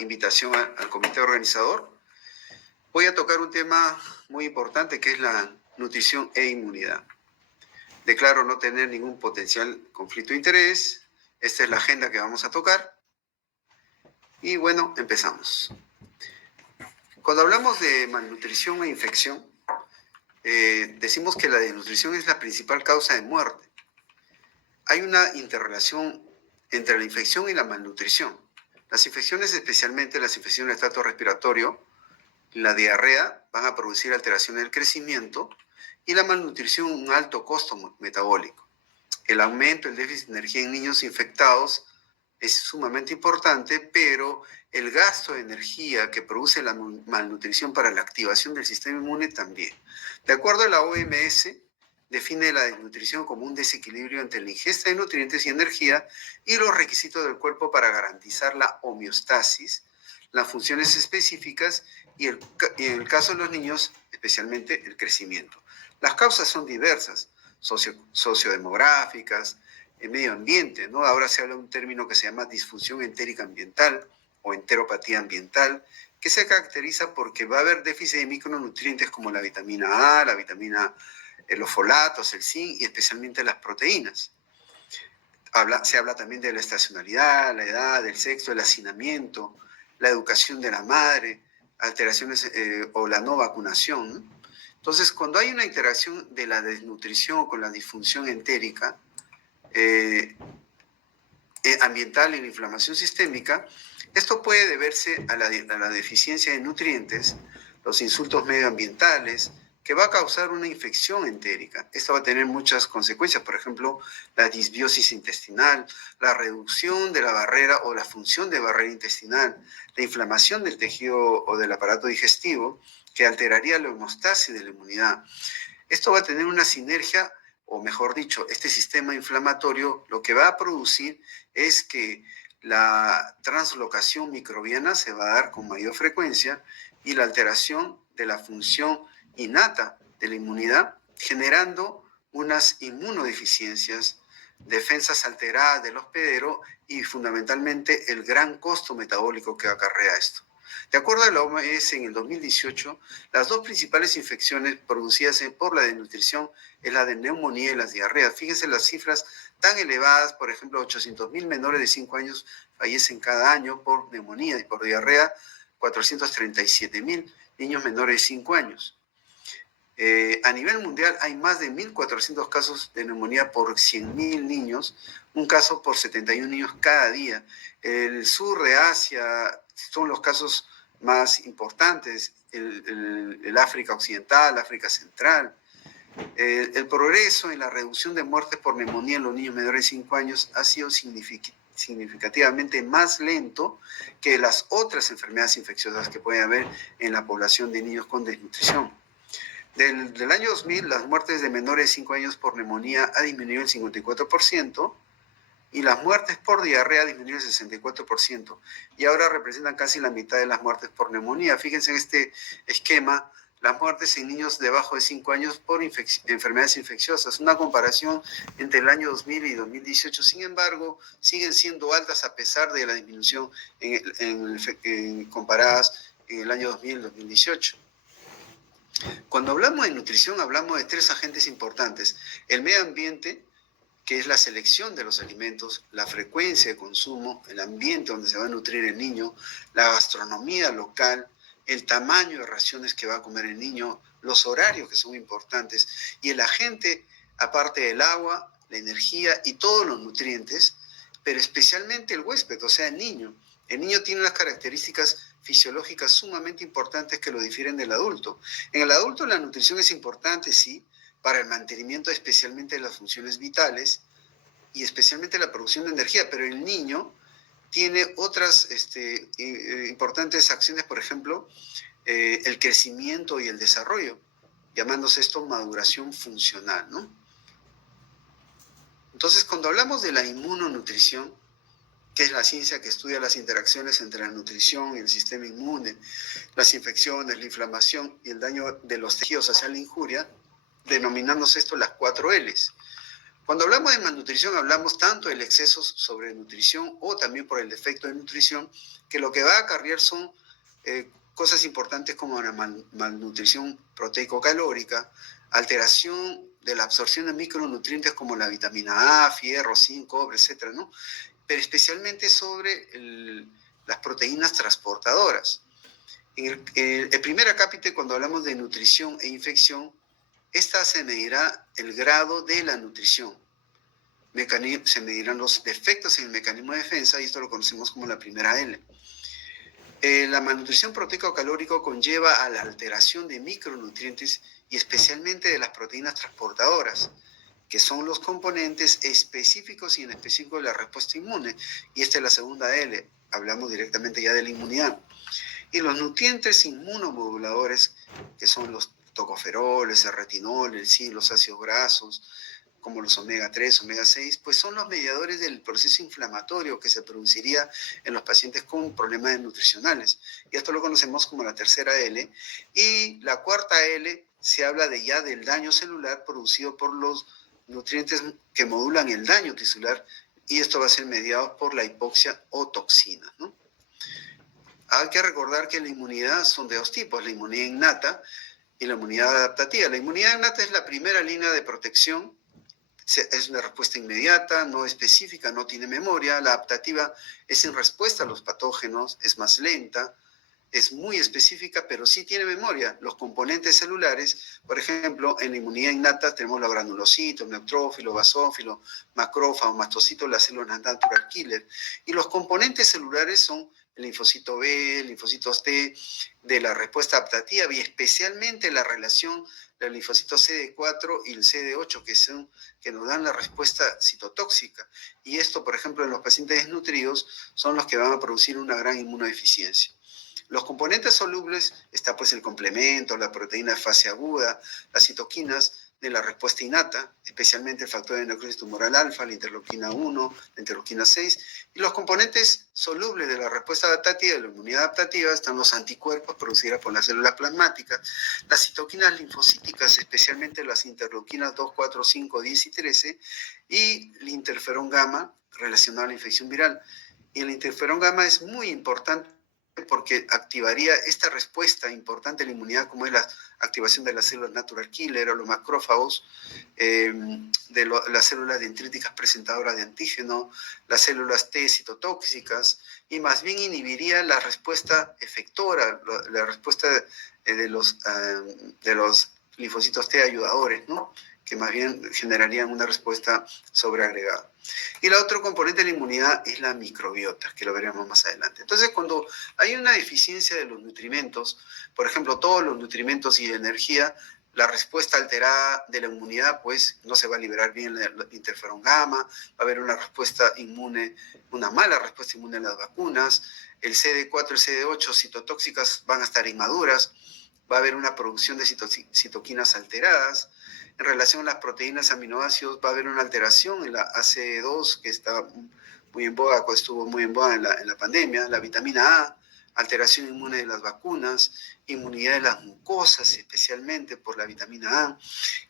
invitación al comité organizador. Voy a tocar un tema muy importante que es la nutrición e inmunidad. Declaro no tener ningún potencial conflicto de interés. Esta es la agenda que vamos a tocar. Y bueno, empezamos. Cuando hablamos de malnutrición e infección, decimos que la desnutrición es la principal causa de muerte. Hay una interrelación entre la infección y la malnutrición. Las infecciones, especialmente las infecciones del tracto respiratorio, la diarrea, van a producir alteraciones del crecimiento y la malnutrición un alto costo metabólico. El aumento del déficit de energía en niños infectados es sumamente importante, pero el gasto de energía que produce la malnutrición para la activación del sistema inmune también. De acuerdo a la OMS, define la desnutrición como un desequilibrio entre la ingesta de nutrientes y energía y los requisitos del cuerpo para garantizar la homeostasis, las funciones específicas y en el caso de los niños, especialmente el crecimiento. Las causas son diversas, sociodemográficas, el medio ambiente, ¿no? Ahora se habla de un término que se llama disfunción entérica ambiental o enteropatía ambiental, que se caracteriza porque va a haber déficit de micronutrientes como la vitamina A, los folatos, el zinc y especialmente las proteínas. Se habla también de la estacionalidad, la edad, el sexo, el hacinamiento, la educación de la madre, alteraciones o la no vacunación, ¿no? Entonces, cuando hay una interacción de la desnutrición con la disfunción entérica, ambiental y la inflamación sistémica, esto puede deberse a la deficiencia de nutrientes, los insultos medioambientales, que va a causar una infección entérica. Esto va a tener muchas consecuencias, por ejemplo, la disbiosis intestinal, la reducción de la barrera o la función de barrera intestinal, la inflamación del tejido o del aparato digestivo, que alteraría la homeostasis de la inmunidad. Esto va a tener una sinergia, o mejor dicho, este sistema inflamatorio lo que va a producir es que la translocación microbiana se va a dar con mayor frecuencia y la alteración de la función innata de la inmunidad, generando unas inmunodeficiencias, defensas alteradas del hospedero y fundamentalmente el gran costo metabólico que acarrea esto. De acuerdo a la OMS, en el 2018, las dos principales infecciones producidas por la desnutrición es la de neumonía y las diarreas. Fíjense las cifras tan elevadas, por ejemplo, 800.000 menores de 5 años fallecen cada año por neumonía y por diarrea, 437.000 niños menores de 5 años. A nivel mundial hay más de 1.400 casos de neumonía por 100.000 niños, un caso por 71 niños cada día. El sur de Asia son los casos más importantes, el África Occidental, África Central. El progreso en la reducción de muertes por neumonía en los niños menores de 5 años ha sido significativamente más lento que las otras enfermedades infecciosas que puede haber en la población de niños con desnutrición. Del año 2000, las muertes de menores de 5 años por neumonía ha disminuido el 54% y las muertes por diarrea disminuyeron el 64%. Y ahora representan casi la mitad de las muertes por neumonía. Fíjense en este esquema, las muertes en niños debajo de 5 años por enfermedades infecciosas. Una comparación entre el año 2000 y 2018. Sin embargo, siguen siendo altas a pesar de la disminución comparadas en el año 2000 y 2018. Cuando hablamos de nutrición, hablamos de 3 agentes importantes. El medio ambiente, que es la selección de los alimentos, la frecuencia de consumo, el ambiente donde se va a nutrir el niño, la gastronomía local, el tamaño de raciones que va a comer el niño, los horarios que son importantes, y el agente, aparte del agua, la energía y todos los nutrientes, pero especialmente el huésped, o sea, el niño. El niño tiene unas características fisiológicas sumamente importantes que lo difieren del adulto. En el adulto la nutrición es importante, sí, para el mantenimiento especialmente de las funciones vitales y especialmente la producción de energía, pero el niño tiene otras importantes acciones, por ejemplo, el crecimiento y el desarrollo, llamándose esto maduración funcional, ¿no? Entonces, cuando hablamos de la inmunonutrición, que es la ciencia que estudia las interacciones entre la nutrición y el sistema inmune, las infecciones, la inflamación y el daño de los tejidos hacia la injuria, denominándose esto las 4 Ls. Cuando hablamos de malnutrición, hablamos tanto del exceso sobre nutrición o también por el defecto de nutrición, que lo que va a acarrear son cosas importantes como la malnutrición proteico-calórica, alteración de la absorción de micronutrientes como la vitamina A, fierro, zinc, cobre, etcétera, ¿no? Pero especialmente sobre las proteínas transportadoras. En el primer acápite, cuando hablamos de nutrición e infección, esta se medirá el grado de la nutrición. Se medirán los defectos en el mecanismo de defensa y esto lo conocemos como la primera L. La malnutrición proteico-calórica conlleva a la alteración de micronutrientes y especialmente de las proteínas transportadoras, que son los componentes específicos y inespecíficos de la respuesta inmune. Y esta es la segunda L, hablamos directamente ya de la inmunidad. Y los nutrientes inmunomoduladores, que son los tocoferoles, el retinol, el zinc, los ácidos grasos, como los omega 3, omega 6, pues son los mediadores del proceso inflamatorio que se produciría en los pacientes con problemas nutricionales. Y esto lo conocemos como la tercera L. Y la cuarta L se habla de ya del daño celular producido por los nutrientes que modulan el daño tisular, y esto va a ser mediado por la hipoxia o toxinas, ¿no? Hay que recordar que la inmunidad son de dos tipos, la inmunidad innata y la inmunidad adaptativa. La inmunidad innata es la primera línea de protección, es una respuesta inmediata, no específica, no tiene memoria. La adaptativa es en respuesta a los patógenos, es más lenta, es muy específica, pero sí tiene memoria. Los componentes celulares, por ejemplo, en la inmunidad innata tenemos los granulocitos, neutrófilos, basófilos, macrófagos, mastocitos, las células natural killer. Y los componentes celulares son el linfocito B, el linfocito T, de la respuesta adaptativa y especialmente la relación del linfocito CD4 y el CD8, que nos dan la respuesta citotóxica. Y esto, por ejemplo, en los pacientes desnutridos, son los que van a producir una gran inmunodeficiencia. Los componentes solubles está pues el complemento, la proteína de fase aguda, las citoquinas de la respuesta innata, especialmente el factor de necrosis tumoral alfa, la interleuquina 1, la interleuquina 6, y los componentes solubles de la respuesta adaptativa, de la inmunidad adaptativa, están los anticuerpos producidos por las células plasmáticas, las citoquinas linfocíticas, especialmente las interleuquinas 2, 4, 5, 10 y 13, y el interferón gamma relacionado a la infección viral. Y el interferón gamma es muy importante porque activaría esta respuesta importante de la inmunidad, como es la activación de las células natural killer o los macrófagos, las células dendríticas presentadoras de antígeno, las células T citotóxicas, y más bien inhibiría la respuesta efectora, la respuesta de los linfocitos T ayudadores, ¿no? Que más bien generarían una respuesta sobreagregada. Y el otro componente de la inmunidad es la microbiota, que lo veremos más adelante. Entonces, cuando hay una deficiencia de los nutrimentos, por ejemplo, todos los nutrimentos y energía, la respuesta alterada de la inmunidad, pues no se va a liberar bien el interferón gamma, va a haber una respuesta inmune, una mala respuesta inmune a las vacunas, el CD4 y el CD8 citotóxicas van a estar inmaduras, va a haber una producción de citoquinas alteradas. En relación a las proteínas aminoácidos, va a haber una alteración en la ACE2, que está muy en boga, estuvo muy en boga en la pandemia, la vitamina A, alteración inmune de las vacunas, inmunidad de las mucosas, especialmente por la vitamina A.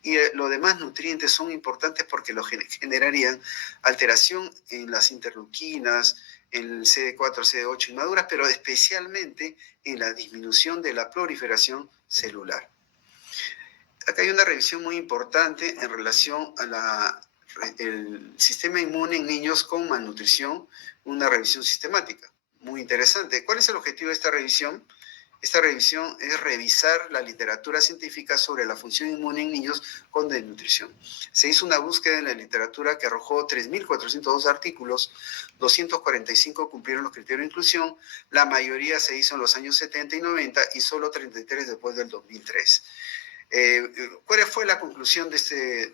Y los demás nutrientes son importantes porque generarían alteración en las interleuquinas, en el CD4, CD8 inmaduras, pero especialmente en la disminución de la proliferación celular. Acá hay una revisión muy importante en relación a el sistema inmune en niños con malnutrición, una revisión sistemática, muy interesante. ¿Cuál es el objetivo de esta revisión? Esta revisión es revisar la literatura científica sobre la función inmune en niños con desnutrición. Se hizo una búsqueda en la literatura que arrojó 3.402 artículos, 245 cumplieron los criterios de inclusión, la mayoría se hizo en los años 70 y 90 y solo 33 después del 2003. ¿Cuál fue la conclusión de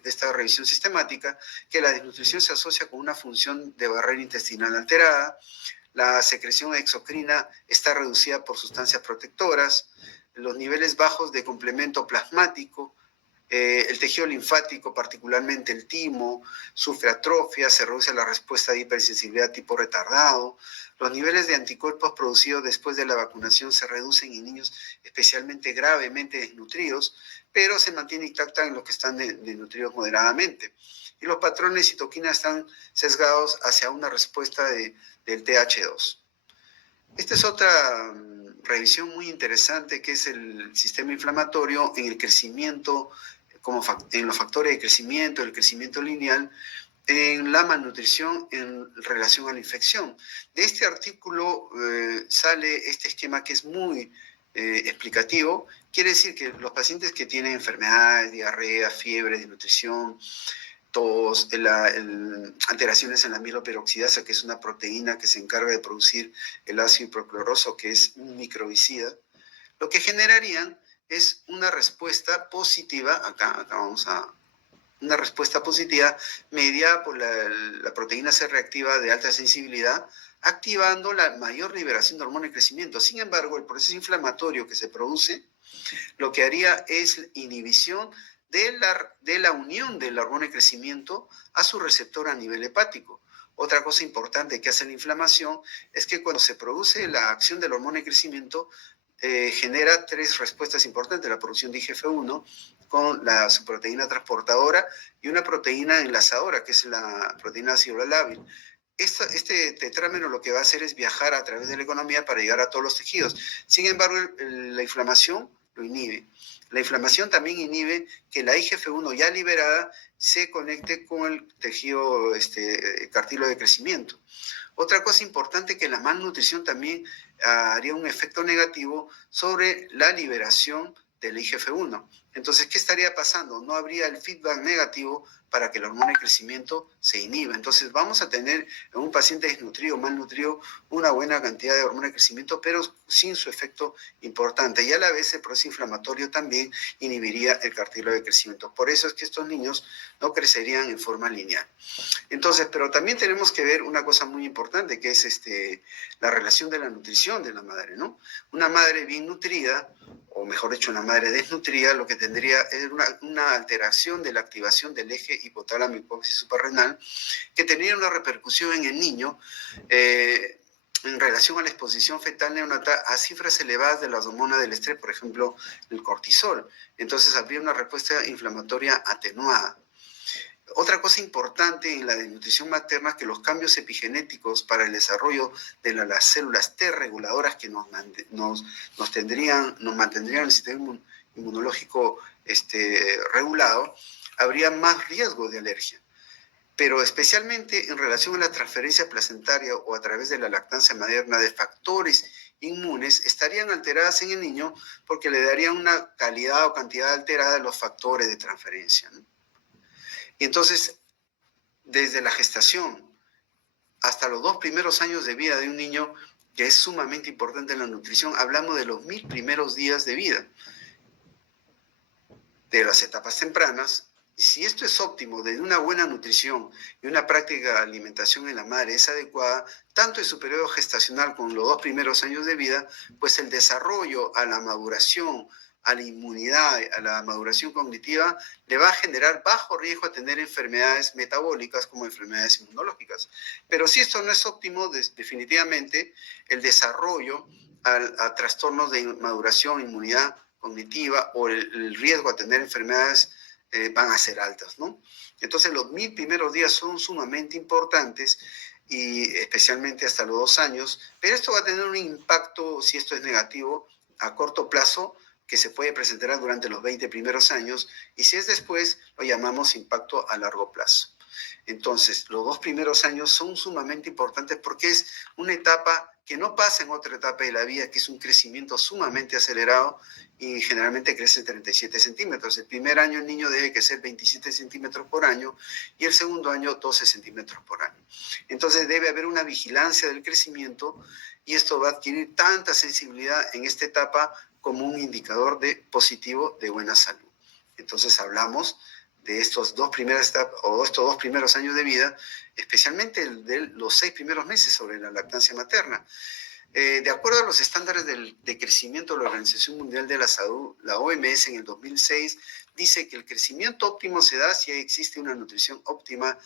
esta revisión sistemática? Que la desnutrición se asocia con una función de barrera intestinal alterada, la secreción exocrina está reducida por sustancias protectoras, los niveles bajos de complemento plasmático El tejido linfático, particularmente el timo, sufre atrofia, se reduce la respuesta de hipersensibilidad tipo retardado. Los niveles de anticuerpos producidos después de la vacunación se reducen en niños especialmente gravemente desnutridos, pero se mantiene intacta en los que están desnutridos moderadamente. Y los patrones de citoquina están sesgados hacia una respuesta del TH2. Esta es otra revisión muy interesante, que es el sistema inflamatorio en el crecimiento, en los factores de crecimiento, el crecimiento lineal, en la malnutrición en relación a la infección. De este artículo sale este esquema que es muy explicativo. Quiere decir que los pacientes que tienen enfermedades, diarrea, fiebre, desnutrición, tos, alteraciones en la amiloperoxidasa, que es una proteína que se encarga de producir el ácido hipocloroso, que es un microbicida, lo que generarían es una respuesta positiva, acá vamos a una respuesta positiva mediada por la proteína C reactiva de alta sensibilidad, activando la mayor liberación de hormona de crecimiento. Sin embargo, el proceso inflamatorio que se produce lo que haría es inhibición de la unión de la hormona de crecimiento a su receptor a nivel hepático. Otra cosa importante que hace la inflamación es que cuando se produce la acción de la hormona de crecimiento, genera tres respuestas importantes: la producción de IGF-1 con su proteína transportadora y una proteína enlazadora, que es la proteína ácido lábil. Este tetrámero lo que va a hacer es viajar a través de la economía para llegar a todos los tejidos. Sin embargo, la inflamación lo inhibe. La inflamación también inhibe que la IGF-1 ya liberada se conecte con el tejido cartílago de crecimiento. Otra cosa importante, que la malnutrición también haría un efecto negativo sobre la liberación del IGF-1. Entonces, ¿qué estaría pasando? No habría el feedback negativo para que la hormona de crecimiento se inhiba. Entonces, vamos a tener en un paciente desnutrido, malnutrido, una buena cantidad de hormona de crecimiento, pero sin su efecto importante. Y a la vez el proceso inflamatorio también inhibiría el cartílago de crecimiento. Por eso es que estos niños no crecerían en forma lineal. Entonces, pero también tenemos que ver una cosa muy importante, que es la relación de la nutrición de la madre, ¿no? Una madre bien nutrida, o mejor dicho, una madre desnutrida, lo que tendría es una alteración de la activación del eje hipotálamo hipófisis suprarrenal, que tendría una repercusión en el niño en relación a la exposición fetal neonatal a cifras elevadas de las hormonas del estrés, por ejemplo, el cortisol. Entonces habría una respuesta inflamatoria atenuada. Otra cosa importante en la desnutrición materna es que los cambios epigenéticos para el desarrollo de las células T reguladoras que nos mantendrían el sistema inmunológico regulado, habría más riesgo de alergia. Pero especialmente en relación a la transferencia placentaria o a través de la lactancia materna de factores inmunes, estarían alteradas en el niño porque le darían una calidad o cantidad alterada de los factores de transferencia, ¿no? Y entonces, desde la gestación hasta los 2 primeros años de vida de un niño, que es sumamente importante en la nutrición, hablamos de los 1000 primeros días de vida, de las etapas tempranas. Y si esto es óptimo, desde una buena nutrición y una práctica de alimentación en la madre es adecuada, tanto en su periodo gestacional como en los 2 primeros años de vida, pues el desarrollo a la maduración, a la inmunidad, a la maduración cognitiva, le va a generar bajo riesgo a tener enfermedades metabólicas como enfermedades inmunológicas. Pero si esto no es óptimo, definitivamente el desarrollo a trastornos de maduración, inmunidad cognitiva o el riesgo a tener enfermedades van a ser altas, ¿no? Entonces los 1000 primeros días son sumamente importantes, y especialmente hasta los 2 años, pero esto va a tener un impacto, si esto es negativo, a corto plazo, que se puede presentar durante los 20 primeros años, y si es después, lo llamamos impacto a largo plazo. Entonces, los 2 primeros años son sumamente importantes porque es una etapa que no pasa en otra etapa de la vida, que es un crecimiento sumamente acelerado, y generalmente crece 37 centímetros. El primer año el niño debe crecer 27 centímetros por año y el segundo año 12 centímetros por año. Entonces debe haber una vigilancia del crecimiento, y esto va a adquirir tanta sensibilidad en esta etapa como un indicador positivo de buena salud. Entonces hablamos de estos 2 primeras etapas, o estos 2 primeros años de vida, especialmente de los 6 primeros meses sobre la lactancia materna. De acuerdo a los estándares de crecimiento de la Organización Mundial de la Salud, la OMS en el 2006 dice que el crecimiento óptimo se da si existe una nutrición óptima,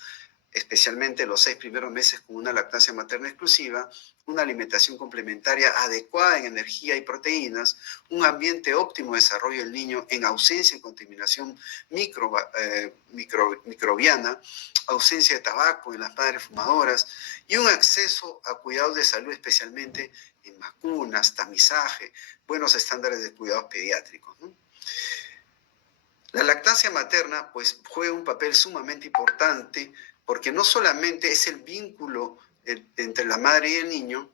especialmente los 6 primeros meses con una lactancia materna exclusiva, una alimentación complementaria adecuada en energía y proteínas, un ambiente óptimo de desarrollo del niño en ausencia de contaminación microbiana, ausencia de tabaco en las madres fumadoras y un acceso a cuidados de salud, especialmente en vacunas, tamizaje, buenos estándares de cuidados pediátricos, ¿no? La lactancia materna pues juega un papel sumamente importante porque no solamente es el vínculo entre la madre y el niño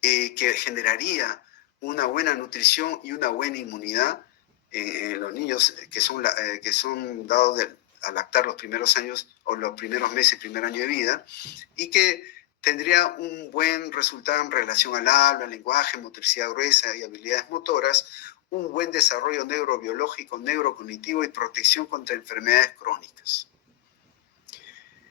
que generaría una buena nutrición y una buena inmunidad en los niños que son dados a lactar los primeros años o los primeros meses, primer año de vida, y que tendría un buen resultado en relación al habla, lenguaje, motricidad gruesa y habilidades motoras, un buen desarrollo neurobiológico, neurocognitivo y protección contra enfermedades crónicas.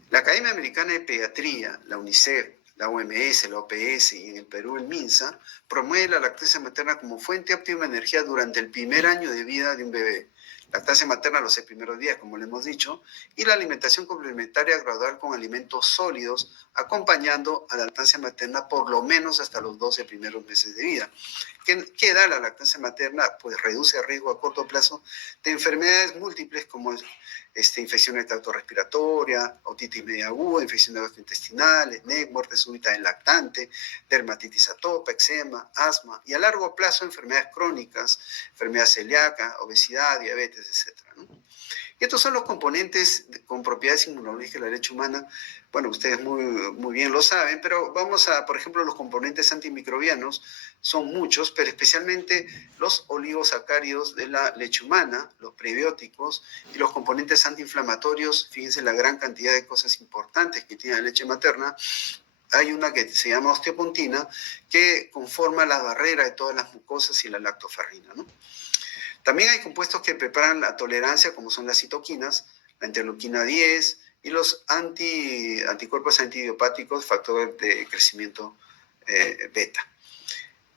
La Academia Americana de Pediatría, la UNICEF, la OMS, la OPS y en el Perú el MINSA, promueve la lactancia materna como fuente óptima de energía durante el primer año de vida de un bebé. Lactancia materna los 6 primeros días, como le hemos dicho, y la alimentación complementaria gradual con alimentos sólidos, acompañando a la lactancia materna por lo menos hasta los 12 primeros meses de vida. ¿Qué da la lactancia materna? Pues reduce el riesgo a corto plazo de enfermedades múltiples como infección de tracto respiratoria, otitis media aguda, infección de gastrointestinales, NEC, muerte súbita del lactante, dermatitis atópica, eczema, asma y a largo plazo enfermedades crónicas, enfermedad celíaca, obesidad, diabetes, etc., ¿no? Y estos son los componentes con propiedades inmunológicas de la leche humana. Bueno, ustedes muy bien lo saben, pero vamos a, por ejemplo, los componentes antimicrobianos son muchos, pero especialmente los oligosacáridos de la leche humana, los prebióticos y los componentes antiinflamatorios. Fíjense la gran cantidad de cosas importantes que tiene la leche materna. Hay una que se llama osteopontina, que conforma la barrera de todas las mucosas y la lactoferrina, ¿no? También hay compuestos que preparan la tolerancia, como son las citoquinas, la interleuquina 10 y los anticuerpos antiidiopáticos, factor de crecimiento beta.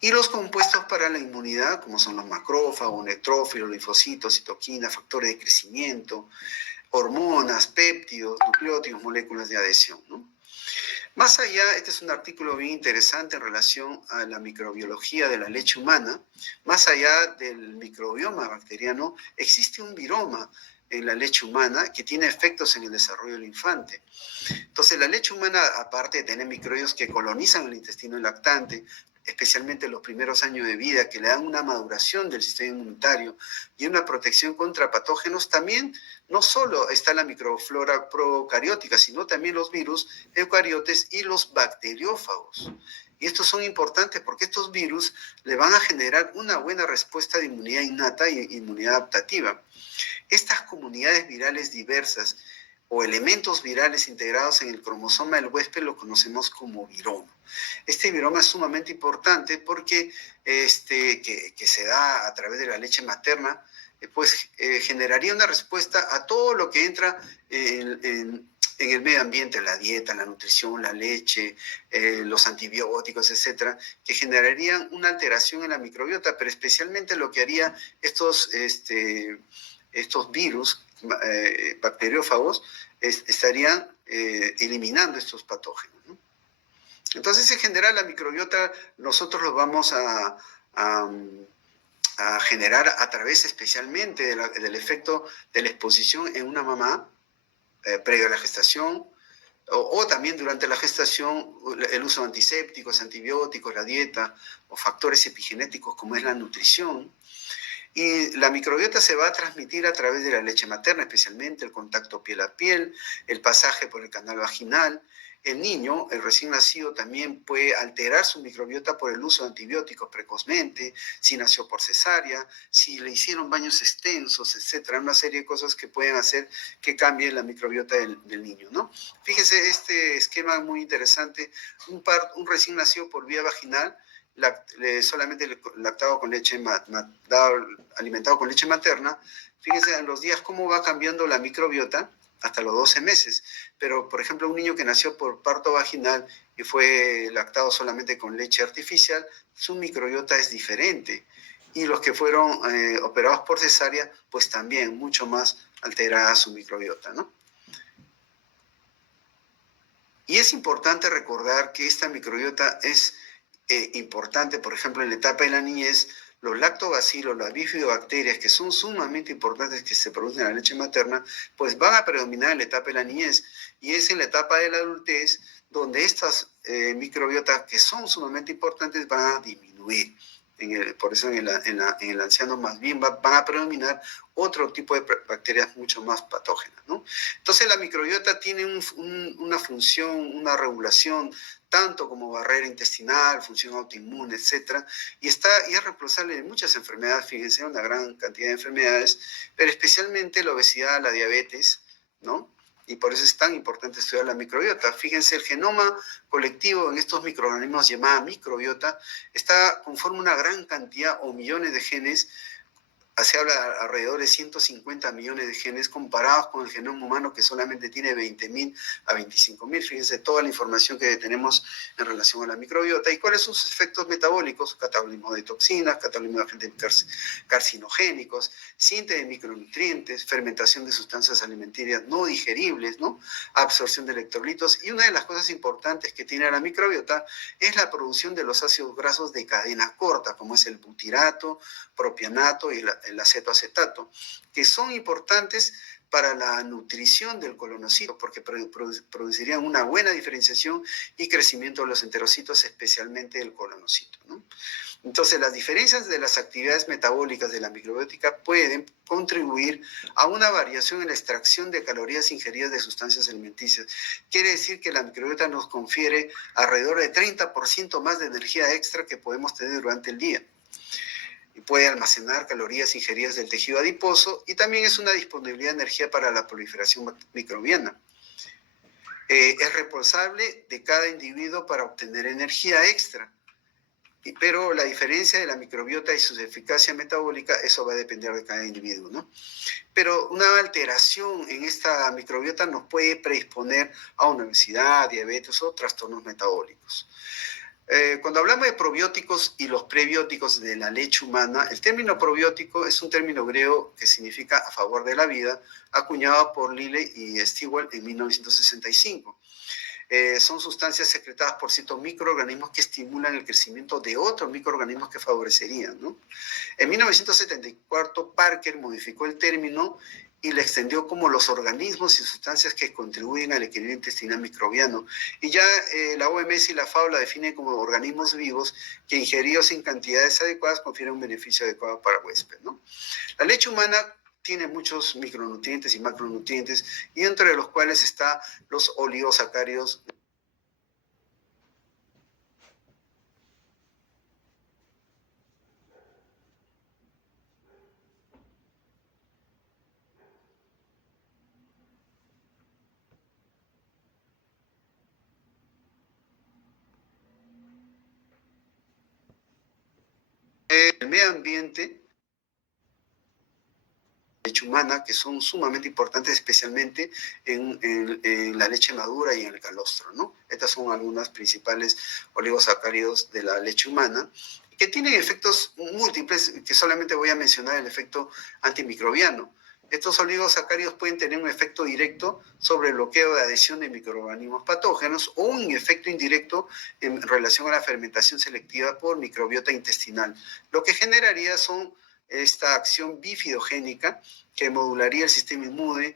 Y los compuestos para la inmunidad, como son los macrófagos, neutrófilos, linfocitos, citoquinas, factores de crecimiento, hormonas, péptidos, nucleótidos, moléculas de adhesión, ¿no? Más allá, este es un artículo bien interesante en relación a la microbiología de la leche humana. Más allá del microbioma bacteriano, existe un viroma en la leche humana que tiene efectos en el desarrollo del infante. Entonces, la leche humana, aparte de tener microbios que colonizan el intestino del lactante, especialmente en los primeros años de vida, que le dan una maduración del sistema inmunitario y una protección contra patógenos, también no solo está la microflora procariótica, sino también los virus eucariotes y los bacteriófagos. Y estos son importantes porque estos virus le van a generar una buena respuesta de inmunidad innata y inmunidad adaptativa. Estas comunidades virales diversas o elementos virales integrados en el cromosoma del huésped lo conocemos como viroma. Este viroma es sumamente importante porque que se da a través de la leche materna, generaría una respuesta a todo lo que entra en el medio ambiente, la dieta, la nutrición, la leche, los antibióticos, etcétera, que generarían una alteración en la microbiota, pero especialmente lo que haría estos virus bacteriófagos estarían eliminando estos patógenos, ¿no? Entonces, en general, la microbiota nosotros lo vamos a generar a través especialmente del efecto de la exposición en una mamá previo a la gestación, o también durante la gestación, el uso de antisépticos, antibióticos, la dieta, o factores epigenéticos como es la nutrición. Y la microbiota se va a transmitir a través de la leche materna, especialmente el contacto piel a piel, el pasaje por el canal vaginal. El niño, el recién nacido, también puede alterar su microbiota por el uso de antibióticos precozmente, si nació por cesárea, si le hicieron baños extensos, etcétera. Una serie de cosas que pueden hacer que cambie la microbiota del niño, ¿no? Fíjese este esquema muy interesante. Un recién nacido por vía vaginal, solamente lactado con leche, alimentado con leche materna. Fíjense en los días cómo va cambiando la microbiota hasta los 12 meses. Pero, por ejemplo, un niño que nació por parto vaginal y fue lactado solamente con leche artificial, su microbiota es diferente. Y los que fueron operados por cesárea, pues también mucho más alterada su microbiota, ¿no? Y es importante recordar que esta microbiota es importante, por ejemplo, en la etapa de la niñez, los lactobacilos, las bifidobacterias, que son sumamente importantes que se producen en la leche materna, pues van a predominar en la etapa de la niñez. Y es en la etapa de la adultez donde estas microbiotas, que son sumamente importantes, van a disminuir. Por eso en el anciano más bien van a predominar otro tipo de bacterias mucho más patógenas, ¿no? Entonces la microbiota tiene una función, una regulación, tanto como barrera intestinal, función autoinmune, etcétera, y es responsable de muchas enfermedades, fíjense, una gran cantidad de enfermedades, pero especialmente la obesidad, la diabetes, ¿no? Y por eso es tan importante estudiar la microbiota. Fíjense, el genoma colectivo en estos microorganismos llamada microbiota conforma una gran cantidad o millones de genes. Se habla de alrededor de 150 millones de genes comparados con el genoma humano que solamente tiene 20.000 a 25.000. Fíjense toda la información que tenemos en relación a la microbiota y cuáles son sus efectos metabólicos: catabolismo de toxinas, catabolismo de agentes carcinogénicos, síntesis de micronutrientes, fermentación de sustancias alimentarias no digeribles, ¿no? Absorción de electrolitos. Y una de las cosas importantes que tiene la microbiota es la producción de los ácidos grasos de cadena corta, como es el butirato, propianato y el acetoacetato, que son importantes para la nutrición del colonocito, porque producirían una buena diferenciación y crecimiento de los enterocitos, especialmente del colonocito, ¿no? Entonces, las diferencias de las actividades metabólicas de la microbiótica pueden contribuir a una variación en la extracción de calorías ingeridas de sustancias alimenticias. Quiere decir que la microbiota nos confiere alrededor de 30% más de energía extra que podemos tener durante el día. Y puede almacenar calorías ingeridas del tejido adiposo y también es una disponibilidad de energía para la proliferación microbiana. Es responsable de cada individuo para obtener energía extra. Pero la diferencia de la microbiota y su eficacia metabólica, eso va a depender de cada individuo, ¿no? Pero una alteración en esta microbiota nos puede predisponer a una obesidad, diabetes o trastornos metabólicos. Cuando hablamos de probióticos y los prebióticos de la leche humana, el término probiótico es un término griego que significa a favor de la vida, acuñado por Lilly y Stewart en 1965. Son sustancias secretadas por ciertos microorganismos que estimulan el crecimiento de otros microorganismos que favorecerían, ¿no? En 1974, Parker modificó el término y le extendió como los organismos y sustancias que contribuyen al equilibrio intestinal microbiano. Y ya la OMS y la FAO la definen como organismos vivos que ingeridos en cantidades adecuadas confieren un beneficio adecuado para el huésped, ¿no? La leche humana tiene muchos micronutrientes y macronutrientes, y entre los cuales están los oligosacáridos. El medio ambiente, leche humana, que son sumamente importantes, especialmente en la leche madura y en el calostro, ¿no? Estas son algunas principales oligosacáridos de la leche humana, que tienen efectos múltiples, que solamente voy a mencionar el efecto antimicrobiano. Estos oligosacáridos pueden tener un efecto directo sobre el bloqueo de adhesión de microorganismos patógenos o un efecto indirecto en relación a la fermentación selectiva por microbiota intestinal. Lo que generaría son esta acción bifidogénica que modularía el sistema inmune,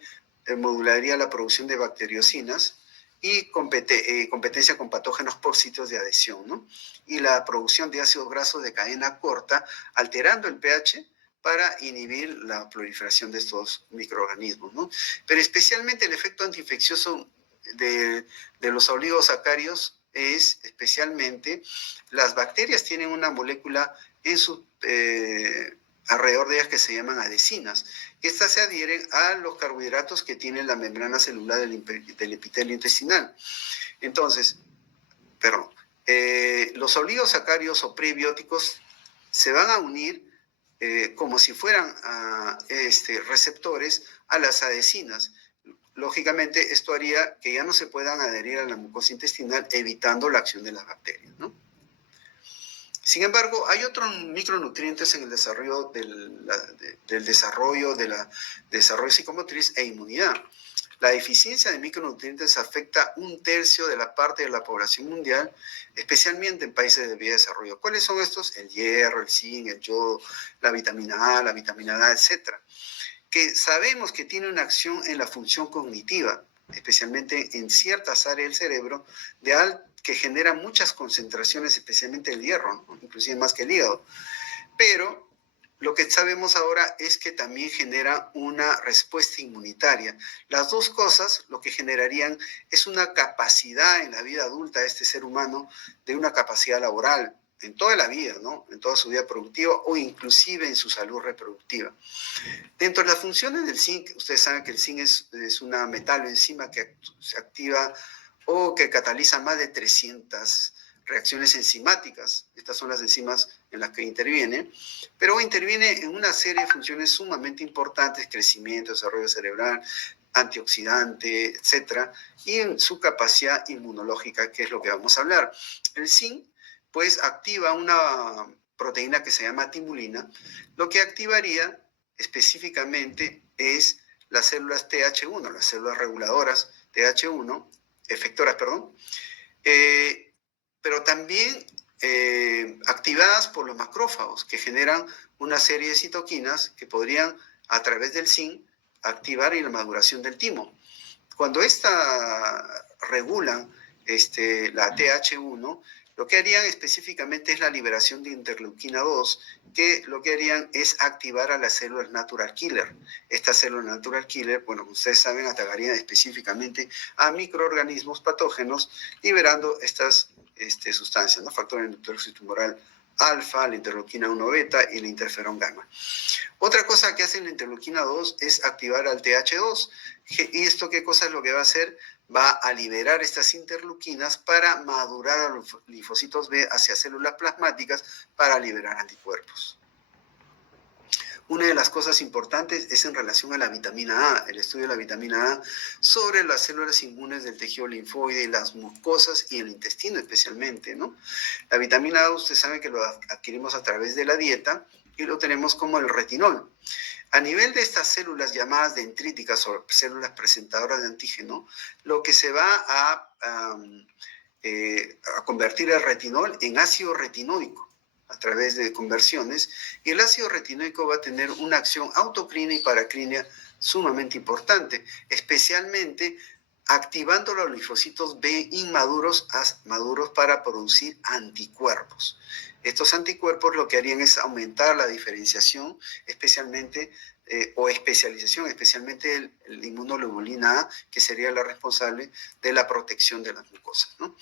modularía la producción de bacteriocinas y competencia con patógenos por sitios de adhesión, ¿no? Y la producción de ácidos grasos de cadena corta, alterando el pH para inhibir la proliferación de estos microorganismos, ¿no? Pero especialmente el efecto antiinfeccioso de los oligosacáridos es especialmente las bacterias tienen una molécula en su alrededor de ellas que se llaman adhesinas. Estas se adhieren a los carbohidratos que tienen la membrana celular del epitelio intestinal. Entonces, los oligosacáridos o prebióticos se van a unir como si fueran receptores a las adhesinas, lógicamente, esto haría que ya no se puedan adherir a la mucosa intestinal, evitando la acción de las bacterias, ¿no? Sin embargo, hay otros micronutrientes en el desarrollo del desarrollo psicomotriz e inmunidad. La deficiencia de micronutrientes afecta 1/3 de la parte de la población mundial, especialmente en países de vía de desarrollo. ¿Cuáles son estos? El hierro, el zinc, el yodo, la vitamina A, la vitamina D, etcétera, que sabemos que tiene una acción en la función cognitiva, especialmente en ciertas áreas del cerebro, que genera muchas concentraciones, especialmente el hierro, ¿no? Inclusive más que el hígado. Pero lo que sabemos ahora es que también genera una respuesta inmunitaria. Las dos cosas lo que generarían es una capacidad en la vida adulta de este ser humano, de una capacidad laboral, en toda la vida, ¿no? En toda su vida productiva o inclusive en su salud reproductiva. Dentro de las funciones del zinc, ustedes saben que el zinc es una metaloenzima que se activa o que cataliza más de 300 reacciones enzimáticas. Estas son las enzimas en las que interviene, pero interviene en una serie de funciones sumamente importantes: crecimiento, desarrollo cerebral, antioxidante, etcétera, y en su capacidad inmunológica, que es lo que vamos a hablar. El zinc, pues, activa una proteína que se llama timulina, lo que activaría específicamente es las células TH1, las células reguladoras TH1, efectoras, perdón, pero también activadas por los macrófagos, que generan una serie de citoquinas que podrían, a través del zinc, activar la maduración del timo. Cuando esta regulan la TH1, lo que harían específicamente es la liberación de interleuquina 2, que lo que harían es activar a las células natural killer. Estas células natural killer, bueno, ustedes saben, atacarían específicamente a microorganismos patógenos, liberando estas sustancias, ¿no? Factores inductores tumoral alfa, la interleuquina 1 beta y el interferón gamma. Otra cosa que hace la interleuquina 2 es activar al TH2. ¿Y esto qué cosa es lo que va a hacer? Va a liberar estas interleuquinas para madurar a los linfocitos B hacia células plasmáticas para liberar anticuerpos. Una de las cosas importantes es en relación a la vitamina A, el estudio de la vitamina A sobre las células inmunes del tejido linfoide, las mucosas y el intestino especialmente, ¿no? La vitamina A, ustedes saben que lo adquirimos a través de la dieta y lo tenemos como el retinol. A nivel de estas células llamadas dendríticas o células presentadoras de antígeno, lo que se va a convertir el retinol en ácido retinoico a través de conversiones, y el ácido retinoico va a tener una acción autocrina y paracrina sumamente importante, especialmente activando los linfocitos B inmaduros a maduros para producir anticuerpos. Estos anticuerpos lo que harían es aumentar la diferenciación, especialmente o especialización, especialmente la inmunoglobulina A, que sería la responsable de la protección de las mucosas, ¿no?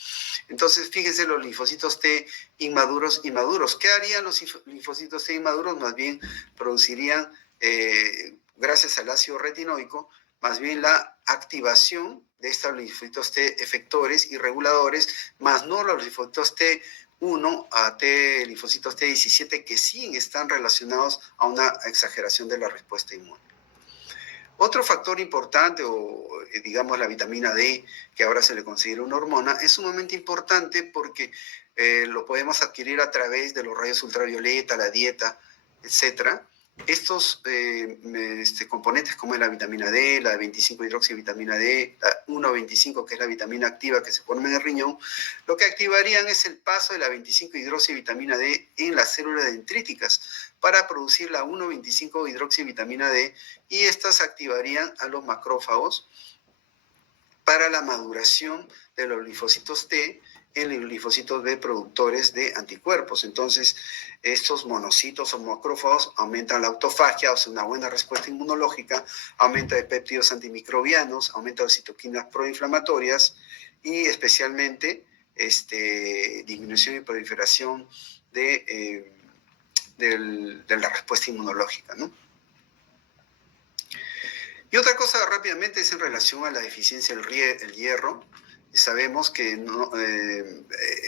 Entonces, fíjense, los linfocitos T inmaduros y maduros. ¿Qué harían los linfocitos T inmaduros? Más bien producirían, gracias al ácido retinoico, más bien la activación de estos linfocitos T efectores y reguladores, más no los linfocitos T1 a linfocitos T17, que sí están relacionados a una exageración de la respuesta inmune. Otro factor importante, o digamos la vitamina D, que ahora se le considera una hormona, es sumamente importante porque lo podemos adquirir a través de los rayos ultravioleta, la dieta, etcétera. Estos componentes, como es la vitamina D, la 25-hidroxivitamina D, la 1,25, que es la vitamina activa que se forma en el riñón, lo que activarían es el paso de la 25-hidroxivitamina D en las células dendríticas para producir la 1,25-hidroxivitamina D, y estas activarían a los macrófagos para la maduración de los linfocitos T en los linfocitos B productores de anticuerpos. Entonces, estos monocitos o macrófagos aumentan la autofagia, o sea, una buena respuesta inmunológica, aumento de péptidos antimicrobianos, aumento de citoquinas proinflamatorias y especialmente disminución y proliferación de la respuesta inmunológica, ¿no? Y otra cosa rápidamente es en relación a la deficiencia del hierro. Sabemos que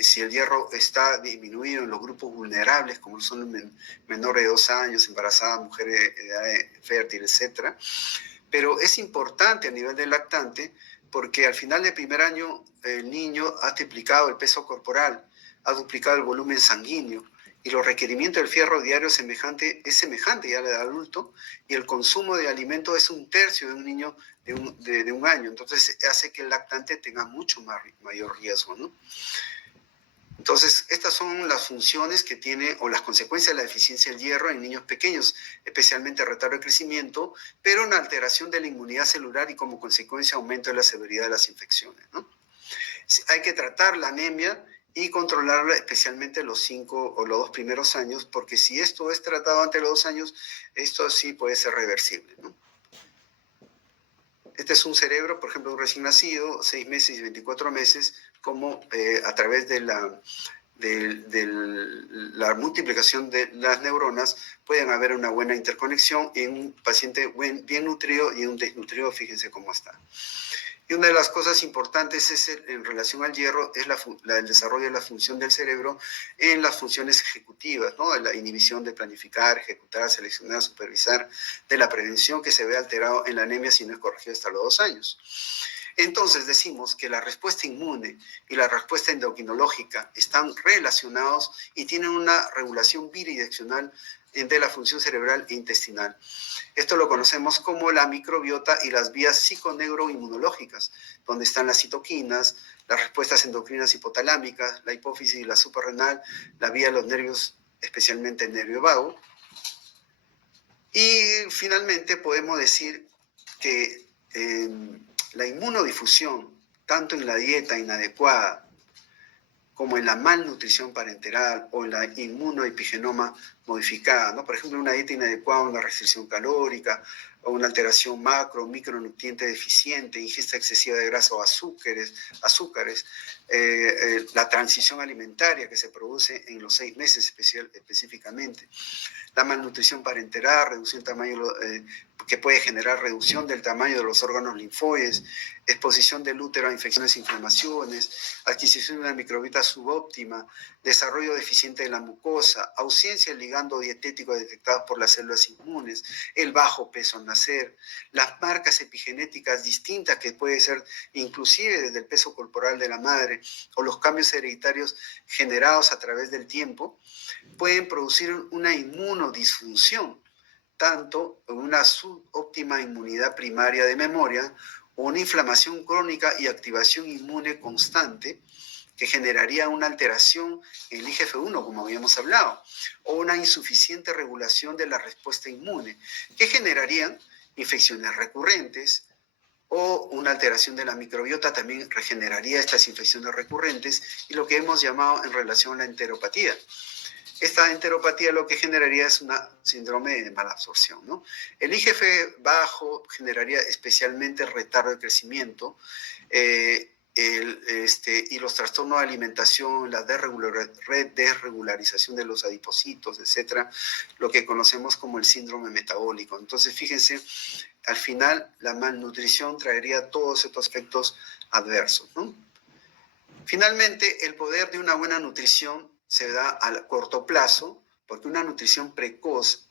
si el hierro está disminuido en los grupos vulnerables, como son menores de 2 años, embarazadas, mujeres de edad fértil, etc., Pero es importante a nivel del lactante porque al final del primer año el niño ha triplicado el peso corporal, ha duplicado el volumen sanguíneo y los requerimientos del fierro diario es semejante ya al adulto, y el consumo de alimento es 1/3 de un niño de un año. Entonces hace que el lactante tenga mucho mayor riesgo, ¿no? Entonces, estas son las funciones que tiene o las consecuencias de la deficiencia del hierro en niños pequeños, especialmente retardo de crecimiento, pero una alteración de la inmunidad celular y como consecuencia aumento de la severidad de las infecciones, ¿no? Hay que tratar la anemia y controlarla especialmente los 5 o los 2 primeros años, porque si esto es tratado antes de los 2 años, esto sí puede ser reversible, ¿no? Este es un cerebro, por ejemplo, de un recién nacido, 6 meses y 24 meses, como a través de la multiplicación de las neuronas pueden haber una buena interconexión en un paciente bien nutrido y un desnutrido, fíjense cómo está. Y una de las cosas importantes en relación al hierro es el desarrollo de la función del cerebro en las funciones ejecutivas, ¿no? La inhibición de planificar, ejecutar, seleccionar, supervisar, de la prevención que se ve alterado en la anemia si no es corregido hasta los 2 años. Entonces decimos que la respuesta inmune y la respuesta endocrinológica están relacionados y tienen una regulación bidireccional de la función cerebral e intestinal. Esto lo conocemos como la microbiota y las vías psiconeuroinmunológicas, donde están las citoquinas, las respuestas endocrinas hipotalámicas, la hipófisis y la suprarrenal, la vía de los nervios, especialmente el nervio vago. Y finalmente podemos decir que la inmunodifusión, tanto en la dieta inadecuada como en la malnutrición parenteral o en la inmunoepigenoma modificada, ¿no? Por ejemplo, una dieta inadecuada, una restricción calórica o una alteración macro, micronutriente deficiente, ingesta excesiva de grasa o azúcares, la transición alimentaria que se produce en los 6 meses específicamente, la malnutrición parenteral, reducción del tamaño, que puede generar reducción del tamaño de los órganos linfoides, exposición del útero a infecciones e inflamaciones, adquisición de una microbiota subóptima, desarrollo deficiente de la mucosa, ausencia del ligando dietético detectado por las células inmunes, el bajo peso al nacer, las marcas epigenéticas distintas que puede ser inclusive desde el peso corporal de la madre o los cambios hereditarios generados a través del tiempo, pueden producir una inmunodisfunción, tanto una subóptima inmunidad primaria de memoria o una inflamación crónica y activación inmune constante que generaría una alteración en el IGF-1, como habíamos hablado, o una insuficiente regulación de la respuesta inmune, que generarían infecciones recurrentes, o una alteración de la microbiota también regeneraría estas infecciones recurrentes y lo que hemos llamado en relación a la enteropatía. Esta enteropatía lo que generaría es un síndrome de malabsorción, ¿no? El IGF bajo generaría especialmente retardo de crecimiento, y los trastornos de alimentación, la desregularización de los adipocitos, etcétera, lo que conocemos como el síndrome metabólico. Entonces, fíjense, al final la malnutrición traería todos estos aspectos adversos, ¿no? Finalmente, el poder de una buena nutrición se da a corto plazo, porque una nutrición precoz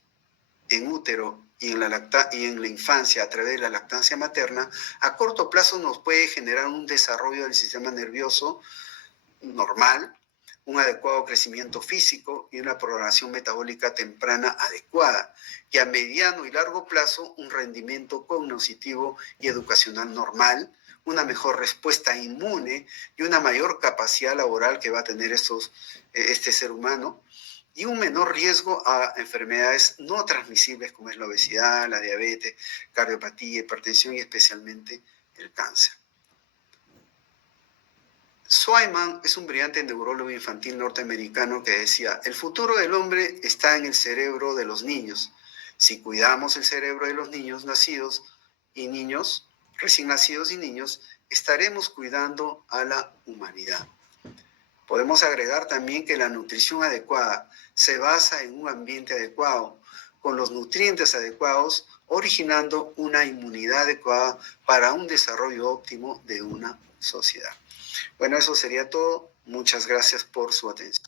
en útero y en la infancia a través de la lactancia materna, a corto plazo nos puede generar un desarrollo del sistema nervioso normal, un adecuado crecimiento físico y una programación metabólica temprana adecuada, y a mediano y largo plazo un rendimiento cognitivo y educacional normal, una mejor respuesta inmune y una mayor capacidad laboral que va a tener este ser humano, y un menor riesgo a enfermedades no transmisibles como es la obesidad, la diabetes, cardiopatía, hipertensión y especialmente el cáncer. Swyman es un brillante neurólogo infantil norteamericano que decía: el futuro del hombre está en el cerebro de los niños. Si cuidamos el cerebro de los niños nacidos y niños, recién nacidos y niños, estaremos cuidando a la humanidad. Podemos agregar también que la nutrición adecuada se basa en un ambiente adecuado, con los nutrientes adecuados, originando una inmunidad adecuada para un desarrollo óptimo de una sociedad. Bueno, eso sería todo. Muchas gracias por su atención.